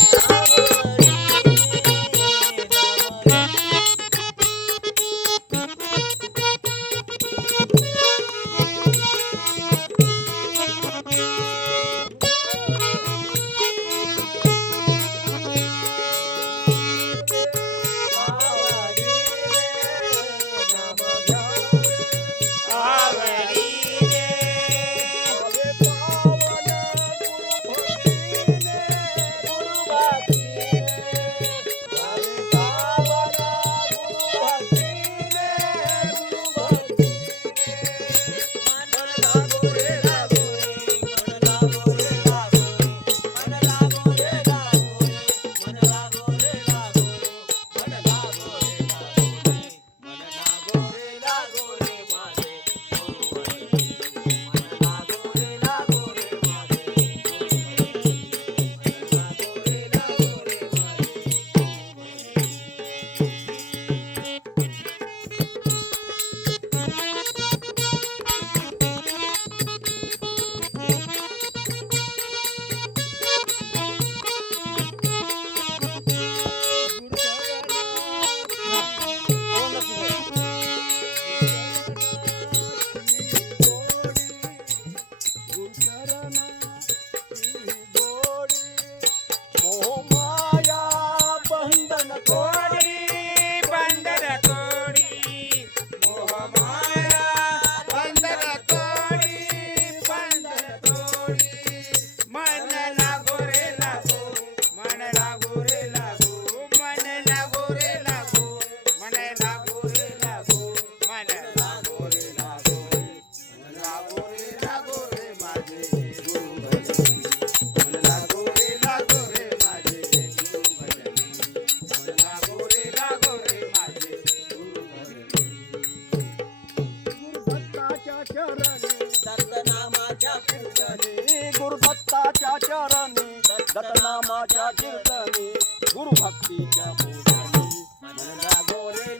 Thank you. boy. चरणी दत्तनामाच्या कीर्तनी. गुरुभक्ताच्या चरणी दत्तनामाच्या कीर्तनी. गुरुभक्तीच्या गोरे